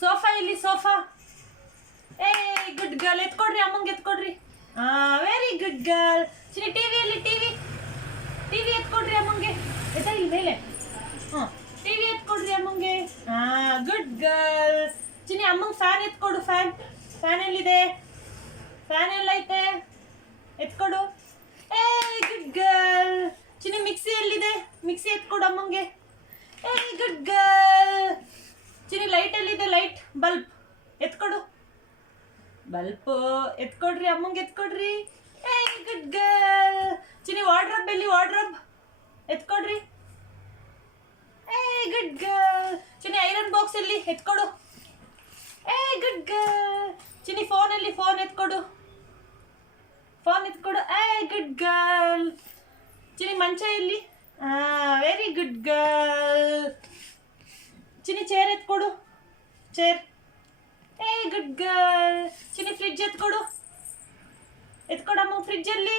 Sofa ಇಲ್ಲಿ sofa. ಏ good girl, ಎತ್ಕೊಡ್ರಿ ಅಮ್ಮಂಗೆ ಎತ್ಕೊಡ್ರಿ. Very good girl. ಚಿನಿ ಟಿವಿಯಲ್ಲಿ ಟಿವಿ ಎತ್ಕೊಡ್ರಿ ಅಮ್ಮಂಗೆ. ಎತ್ತ ಇಲ್ಲಿ ಮೇಲೆ. ಟಿವಿ ಎತ್ಕೊಡ್ರಿ ಅಮ್ಮಂಗೆ. Good girl. ಚಿನಿ ಅಮ್ಮಂಗೆ ಫ್ಯಾನ್ ಎತ್ಕೊಡು. ಫ್ಯಾನ್ ಎಲ್ಲಿದೆ? ಫ್ಯಾನ್ ಎಲ್ಲೈತೆ? ಎತ್ಕೊಡು. ಏ ಗುಡ್ ಗರ್ಲ್. ಚಿನಿ ಮಿಕ್ಸಿ ಎಲ್ಲಿದೆ? ಮಿಕ್ಸಿ ಎತ್ಕೊಡು ಅಮ್ಮಂಗೆ. ಏ ಗುಡ್ ಗರ್ಲ್. ಚಿನಿ ಲೈಟ್ ಎಲ್ಲಿದೆ? ಲೈಟ್ ಬಲ್ಬ್ ಎತ್ಕೊಡು. ಬಲ್ಪ್ ಎತ್ಕೊಡ್ರಿ ಅಮ್ಮಂಗೆ ಎತ್ಕೊಡ್ರಿ. ಏ ಗುಡ್ ಗರ್ಲ್. ಚಿನಿ ವಾರ್ಡ್ರೋಬ್ ಎಲ್ಲಿ? ವಾರ್ಡ್ರೋಬ್ ಎತ್ಕೊಡ್ರಿ. ಏ good girl. Chini iron box ಎಲ್ಲಿ? ಎತ್ಕೊಡು. ಏ ಗುಡ್ ಗರ್ಲ್. ಚಿನಿ ಫೋನ್ ಎಲ್ಲಿ? ಫೋನ್ ಎತ್ಕೊಡು. ಏ ಗುಡ್ ಗರ್ಲ್. ಚಿನಿ ಮಂಚ ಎಲ್ಲಿ? Very good girl. Chini chair ಎತ್ಕೊಡು. ಚೇರ್. ಏ ಗುಡ್ ಗರ್ಲ್. ಚಿನಿ ಫ್ರಿಡ್ಜ್ ಎತ್ಕೊಡು. ಎತ್ಕೊಡಮ್ಮ ಫ್ರಿಡ್ಜ್ ಅಲ್ಲಿ.